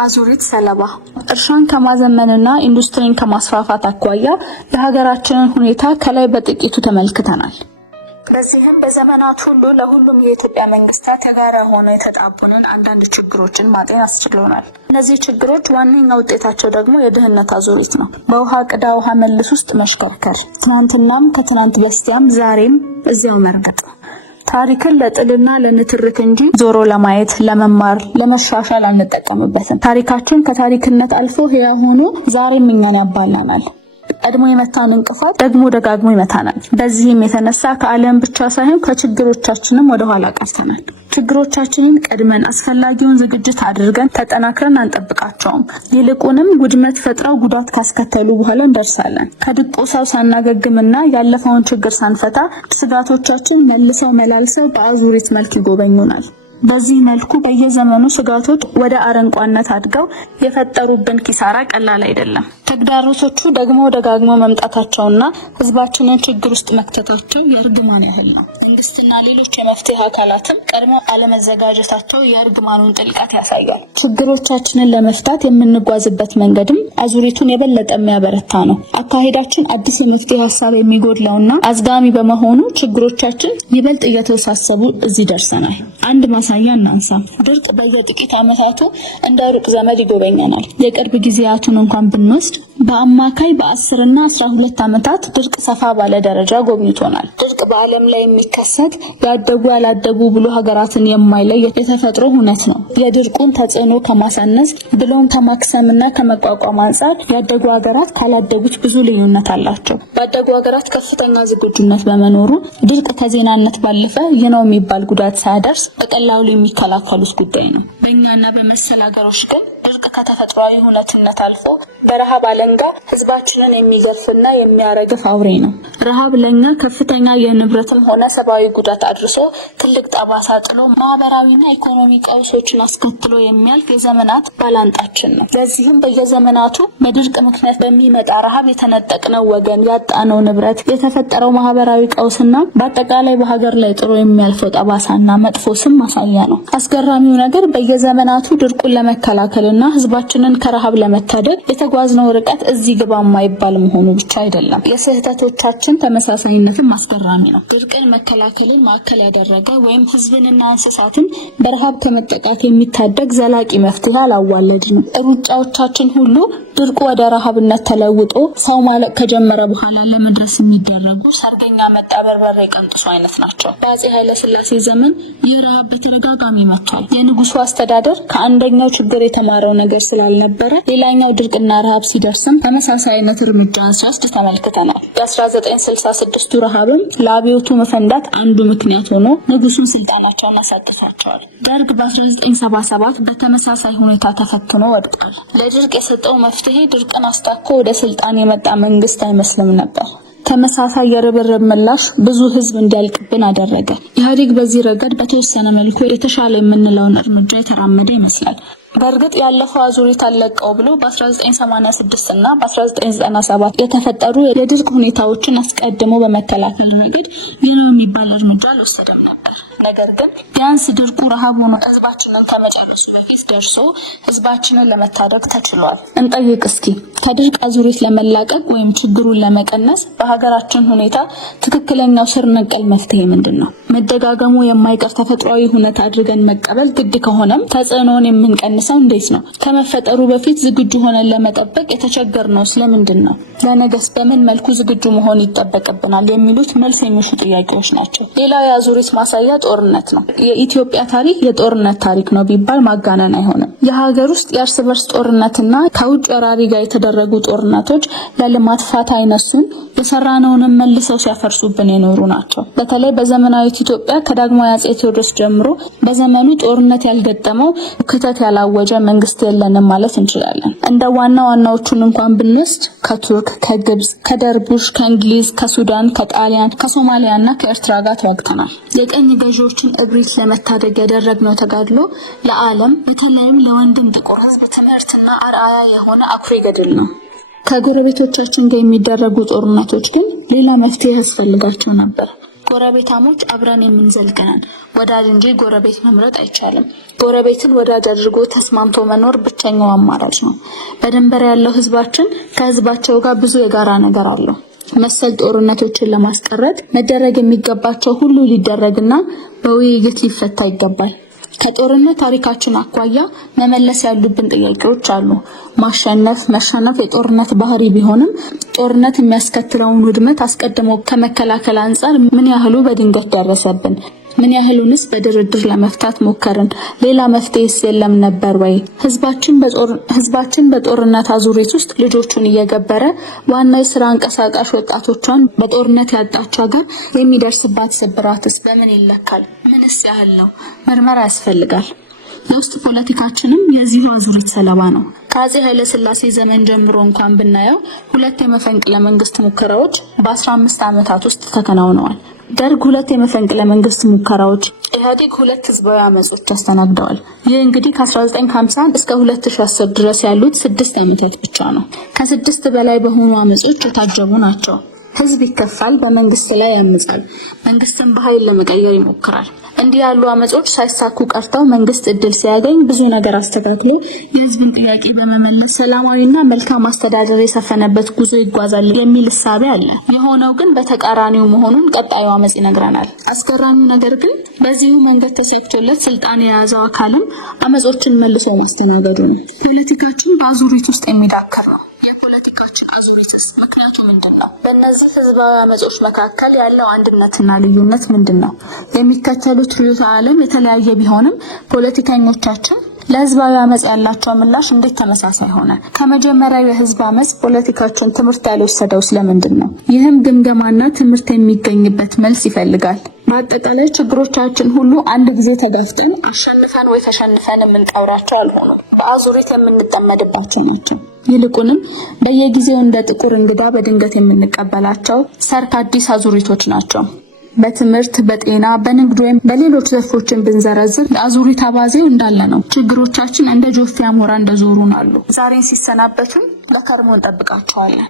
የአዙሪት ሰለባ እርሻን ከማዘመንና ኢንዱስትሪን ከማስፋፋት አኳያ የሀገራችንን ሁኔታ ከላይ በጥቂቱ ተመልክተናል። በዚህም በዘመናት ሁሉ ለሁሉም የኢትዮጵያ መንግስታት የጋራ ሆነው የተጣቡንን አንዳንድ ችግሮችን ማጤን አስችሎናል። እነዚህ ችግሮች ዋነኛ ውጤታቸው ደግሞ የድህነት አዙሪት ነው። በውሃ ቅዳ ውሃ መልስ ውስጥ መሽከርከር፣ ትናንትናም ከትናንት በስቲያም ዛሬም እዚያው መርገጥ፣ ታሪክን ለጥልና ለንትርክ እንጂ ዞሮ ለማየት ለመማር ለመሻሻል አንጠቀምበትም። ታሪካችን ከታሪክነት አልፎ ሕያው ሆኖ ዛሬም እኛን ያባላናል። ቀድሞ የመታን እንቅፋት ደግሞ ደጋግሞ ይመታናል። በዚህም የተነሳ ከዓለም ብቻ ሳይሆን ከችግሮቻችንም ወደ ኋላ ቀርተናል። ችግሮቻችንን ቀድመን አስፈላጊውን ዝግጅት አድርገን ተጠናክረን አንጠብቃቸውም። ይልቁንም ውድመት ፈጥረው ጉዳት ካስከተሉ በኋላ እንደርሳለን። ከድቆሳው ሳናገግምና ያለፈውን ችግር ሳንፈታ ስጋቶቻችን መልሰው መላልሰው በአዙሪት መልክ ይጎበኙናል። በዚህ መልኩ በየዘመኑ ስጋቶች ወደ አረንቋነት አድገው የፈጠሩብን ኪሳራ ቀላል አይደለም። ተግዳሮቶቹ ደግሞ ደጋግሞ መምጣታቸውና ህዝባችንን ችግር ውስጥ መክተታቸው የእርግማን ያህል ነው። መንግስትና ሌሎች የመፍትሄ አካላትም ቀድሞ አለመዘጋጀታቸው የእርግማኑን ጥልቀት ያሳያል። ችግሮቻችንን ለመፍታት የምንጓዝበት መንገድም አዙሪቱን የበለጠ የሚያበረታ ነው። አካሄዳችን አዲስ የመፍትሄ ሀሳብ የሚጎድለውና አዝጋሚ በመሆኑ ችግሮቻችን ይበልጥ እየተወሳሰቡ እዚህ ደርሰናል። አንድ ማሳያ እናንሳ። ድርቅ በየጥቂት ዓመታቱ እንደ ሩቅ ዘመድ ይጎበኛናል። የቅርብ ጊዜያቱን እንኳን ብንወስድ በአማካይ በ10 እና 12 ዓመታት ድርቅ ሰፋ ባለ ደረጃ ጎብኝቶናል። ድርቅ በዓለም ላይ የሚከሰት ያደጉ ያላደጉ ብሎ ሀገራትን የማይለይ የተፈጥሮ ሁነት ነው። የድርቁን ተጽዕኖ ከማሳነስ ብሎም ከማክሰምና ከመቋቋም አንጻር ያደጉ ሀገራት ካላደጉት ብዙ ልዩነት አላቸው። ባደጉ ሀገራት ከፍተኛ ዝግጁነት በመኖሩ ድርቅ ከዜናነት ባለፈ ይህ ነው የሚባል ጉዳት ሳያደርስ በቀላሉ የሚከላከሉት ጉዳይ ነው። በእኛና በመሰል ሀገሮች ግን ድርቅ ከተፈጥሯዊ ሁነትነት አልፎ በረሃብ አለንጋ ህዝባችንን የሚገርፍና የሚያረግፍ አውሬ ነው። ረሃብ ለኛ ከፍተኛ የንብረትም ሆነ ሰብአዊ ጉዳት አድርሶ ትልቅ ጠባሳ ጥሎ ማህበራዊና ኢኮኖሚ ቀውሶችን አስከትሎ የሚያልፍ የዘመናት ባላንጣችን ነው። ለዚህም በየዘመናቱ በድርቅ ምክንያት በሚመጣ ረሃብ የተነጠቅነው ወገን፣ ያጣነው ንብረት፣ የተፈጠረው ማህበራዊ ቀውስና በአጠቃላይ በሀገር ላይ ጥሎ የሚያልፈው ጠባሳና መጥፎ ስም ማሳያ ነው። አስገራሚው ነገር በየዘመናቱ ድርቁን ለመከላከልና ህዝባችንን ከረሃብ ለመታደግ የተጓዝነው ርቀት እዚህ ግባ የማይባል መሆኑ ብቻ አይደለም። የስህተቶቻችን ተመሳሳይነትም አስገራሚ ነው። ድርቅን መከላከልን ማዕከል ያደረገ ወይም ህዝብንና እንስሳትን በረሃብ ከመጠቃት የሚታደግ ዘላቂ መፍትሄ አላዋለድንም። ሩጫዎቻችን ሁሉ ድርቁ ወደ ረሃብነት ተለውጦ ሰው ማለቅ ከጀመረ በኋላ ለመድረስ የሚደረጉ ሰርገኛ መጣ በርበሬ ቀንጥሶ አይነት ናቸው። በአፄ ኃይለ ሥላሴ ዘመን ይህ ረሃብ በተደጋጋሚ መጥቷል። የንጉሱ አስተዳደር ከአንደኛው ችግር የተማረው ነገር ስላልነበረ ሌላኛው ድርቅና ረሃብ ሲደርስም ተመሳሳይ አይነት እርምጃ ሲወስድ ተመልክተናል። የ1966ቱ ረሃብም ለአብዮቱ መፈንዳት አንዱ ምክንያት ሆኖ ንጉሱን ስልጣናቸውን አሳጥቷቸዋል። ደርግ በ1977 በተመሳሳይ ሁኔታ ተፈትኖ ወድቋል። ለድርቅ የሰጠው መፍትሄ ድርቅን አስታኮ ወደ ስልጣን የመጣ መንግስት አይመስልም ነበር። ተመሳሳይ የርብርብ ምላሽ ብዙ ህዝብ እንዲያልቅብን አደረገ። ኢህአዴግ በዚህ ረገድ በተወሰነ መልኩ የተሻለ የምንለውን እርምጃ የተራመደ ይመስላል። በእርግጥ ያለፈው አዙሪት አለቀው ብሎ በ1986 እና በ1997 የተፈጠሩ የድርቅ ሁኔታዎችን አስቀድሞ በመከላከል ረገድ ይህ ነው የሚባል እርምጃ አልወሰደም ነበር። ነገር ግን ቢያንስ ድርቁ ረሃብ ሆኖ ህዝባችንን ከመጨረሱ በፊት ደርሶ ህዝባችንን ለመታደግ ተችሏል። እንጠይቅ እስኪ ከድርቅ አዙሪት ለመላቀቅ ወይም ችግሩን ለመቀነስ በሀገራችን ሁኔታ ትክክለኛው ስር ነቀል መፍትሄ ምንድን ነው? መደጋገሙ የማይቀር ተፈጥሯዊ ሁኔታ አድርገን መቀበል ግድ ከሆነም ተጽዕኖውን የምንቀንሰው እንዴት ነው? ከመፈጠሩ በፊት ዝግጁ ሆነን ለመጠበቅ የተቸገርነው ስለምንድን ነው? ለነገስ በምን መልኩ ዝግጁ መሆን ይጠበቅብናል? የሚሉት መልስ የሚሹ ጥያቄዎች ናቸው። ሌላው የአዙሪት ማሳያ ጦርነት ነው። የኢትዮጵያ ታሪክ የጦርነት ታሪክ ነው ቢባል ማጋነን አይሆንም። የሀገር ውስጥ የእርስ በርስ ጦርነትና ከውጭ ወራሪ ጋር የተደረጉ ጦርነቶች ለልማት ፋታ አይነሱን፣ የሰራነውንም መልሰው ሲያፈርሱብን የኖሩ ናቸው። በተለይ በዘመናዊት ኢትዮጵያ ከዳግማዊ አፄ ቴዎድሮስ ጀምሮ በዘመኑ ጦርነት ያልገጠመው ክተት ያላወጀ መንግስት የለንም ማለት እንችላለን። እንደ ዋናዎቹን እንኳን ብንወስድ ከቱርክ፣ ከግብጽ፣ ከደርቡሽ፣ ከእንግሊዝ፣ ከሱዳን፣ ከጣሊያን፣ ከሶማሊያና ከኤርትራ ጋር ተዋግተናል። የቀኝ ገዢዎችን እብሪት ለመታደግ ያደረግነው ተጋድሎ ለዓለም በተለይም ለወንድም ጥቁር ህዝብ ትምህርትና አርአያ የሆነ አኩሪ ገድል ነው። ከጎረቤቶቻችን ጋር የሚደረጉ ጦርነቶች ግን ሌላ መፍትሄ ያስፈልጋቸው ነበር። ጎረቤታሞች አብረን የምንዘልቀናል። ወዳጅ እንጂ ጎረቤት መምረጥ አይቻልም። ጎረቤትን ወዳጅ አድርጎ ተስማምቶ መኖር ብቸኛው አማራጭ ነው። በድንበር ያለው ህዝባችን ከህዝባቸው ጋር ብዙ የጋራ ነገር አለው። መሰል ጦርነቶችን ለማስቀረት መደረግ የሚገባቸው ሁሉ ሊደረግና በውይይት ሊፈታ ይገባል። ከጦርነት ታሪካችን አኳያ መመለስ ያሉብን ጥያቄዎች አሉ። መሸነፍ የጦርነት ባህሪ ቢሆንም ጦርነት የሚያስከትለውን ውድመት አስቀድሞ ከመከላከል አንፃር ምን ያህሉ በድንገት ደረሰብን? ምን ያህሉንስ በድርድር ለመፍታት ሞከርን? ሌላ መፍትሄስ የለም ነበር ወይ? ህዝባችን በጦርነት አዙሪት ውስጥ ልጆቹን እየገበረ ዋና የሥራ እንቀሳቃሽ ወጣቶቿን በጦርነት ያጣች ሀገር የሚደርስባት ስብራትስ በምን ይለካል? ምንስ ያህል ነው? ምርመራ ያስፈልጋል። የውስጥ ፖለቲካችንም የዚሁ አዙሪት ሰለባ ነው። ከአፄ ኃይለ ሥላሴ ዘመን ጀምሮ እንኳን ብናየው 2 የመፈንቅለ መንግስት ሙከራዎች በ15 ዓመታት ውስጥ ተከናውነዋል። ደርግ 2 የመፈንቅለ መንግስት ሙከራዎች፣ ኢህአዴግ 2 ህዝባዊ አመጾች አስተናግደዋል። ይህ እንግዲህ ከ1950 እስከ 2010 ድረስ ያሉት 6 ዓመታት ብቻ ነው። ከ6 በላይ በሆኑ አመጾች የታጀቡ ናቸው። ህዝብ ይከፋል፣ በመንግስት ላይ ያምጻል፣ መንግስትን በኃይል ለመቀየር ይሞክራል። እንዲህ ያሉ አመጾች ሳይሳኩ ቀርተው መንግስት እድል ሲያገኝ ብዙ ነገር አስተካክሎ የህዝብን ጥያቄ በመመለስ ሰላማዊና መልካም አስተዳደር የሰፈነበት ጉዞ ይጓዛል የሚል እሳቤ አለ። የሆነው ግን በተቃራኒው መሆኑን ቀጣዩ አመጽ ይነግረናል። አስገራሚው ነገር ግን በዚሁ መንገድ ተሰክቶለት ስልጣን የያዘው አካልም አመጾችን መልሶ ማስተናገዱ ነው። ፖለቲካችን በአዙሪት ውስጥ የሚዳከር ነው። የፖለቲካችን አዙሪትስ ምክንያቱ ምንድነው? በእነዚህ ህዝባዊ አመጾች መካከል ያለው አንድነትና ልዩነት ምንድነው? የሚከተሉት ርዕዮተ ዓለም የተለያየ ቢሆንም ፖለቲከኞቻችን ለህዝባዊ አመጽ ያላቸው ምላሽ እንዴት ተመሳሳይ ሆነ? ከመጀመሪያው የህዝብ አመጽ ፖለቲካችን ትምህርት ያልወሰደው ስለምንድን ነው? ይህም ግምገማና ትምህርት የሚገኝበት መልስ ይፈልጋል። በአጠቃላይ ችግሮቻችን ሁሉ አንድ ጊዜ ተጋፍጠን አሸንፈን ወይ ተሸንፈን የምንቀብራቸው አልሆኑም። በአዙሪት የምንጠመድባቸው ናቸው። ይልቁንም በየጊዜው እንደ ጥቁር እንግዳ በድንገት የምንቀበላቸው ሰርክ አዲስ አዙሪቶች ናቸው። በትምህርት፣ በጤና፣ በንግድ ወይም በሌሎች ዘርፎችን ብንዘረዝር የአዙሪት አባዜው እንዳለ ነው። ችግሮቻችን እንደ ጆፌ አሞራ እንደዞሩን አሉ። ዛሬን ሲሰናበቱን በከርሞ እንጠብቃቸዋለን።